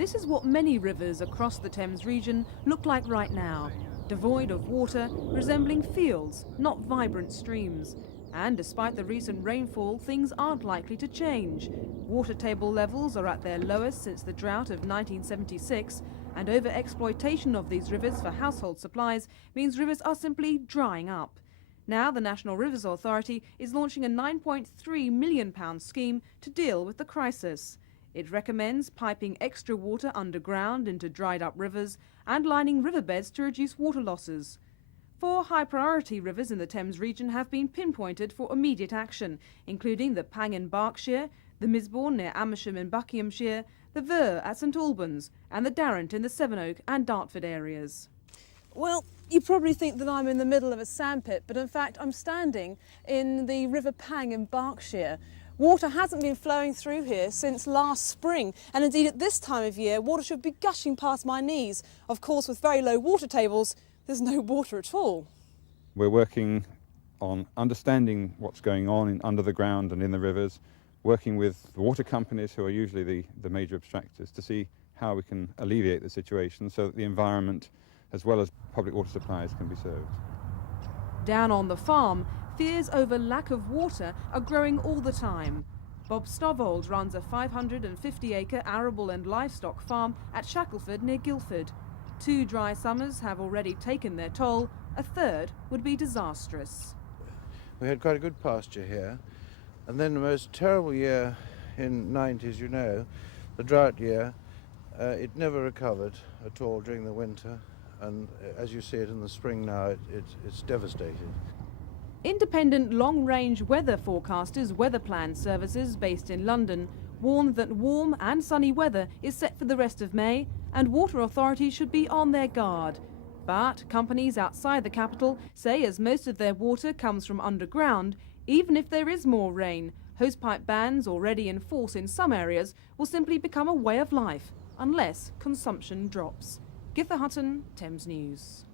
This is what many rivers across the Thames region look like right now, devoid of water, resembling fields, not vibrant streams. And despite the recent rainfall, things aren't likely to change. Water table levels are at their lowest since the drought of 1976, and over-exploitation of these rivers for household supplies means rivers are simply drying up. Now the National Rivers Authority is launching a £9.3 million scheme to deal with the crisis. It recommends piping extra water underground into dried-up rivers and lining riverbeds to reduce water losses. 4 high-priority rivers in the Thames region have been pinpointed for immediate action, including the Pang in Berkshire, the Misbourne near Amersham in Buckinghamshire, the Ver at St Albans, and the Darrant in the Sevenoak and Dartford areas. Well, you probably think that I'm in the middle of a sandpit, but in fact I'm standing in the River Pang in Berkshire. Water hasn't been flowing through here since last spring, and indeed at this time of year water should be gushing past my knees. Of course, with very low water tables, there's no water at all. We're working on understanding what's going on under the ground and in the rivers, working with the water companies, who are usually the major abstractors, to see how we can alleviate the situation so that the environment as well as public water supplies can be served. Down on the farm, fears over lack of water are growing all the time. Bob Stovold runs a 550-acre arable and livestock farm at Shackleford near Guildford. 2 dry summers have already taken their toll. A third would be disastrous. We had quite a good pasture here, and then the most terrible year in '90s, you know, the drought year, it never recovered at all during the winter, and as you see it in the spring now, it's devastated. Independent long-range weather forecasters Weatherplan Services based in London warn that warm and sunny weather is set for the rest of May, and water authorities should be on their guard. But companies outside the capital say as most of their water comes from underground, even if there is more rain, hosepipe bans already in force in some areas will simply become a way of life unless consumption drops. Githa Hutton, Thames News.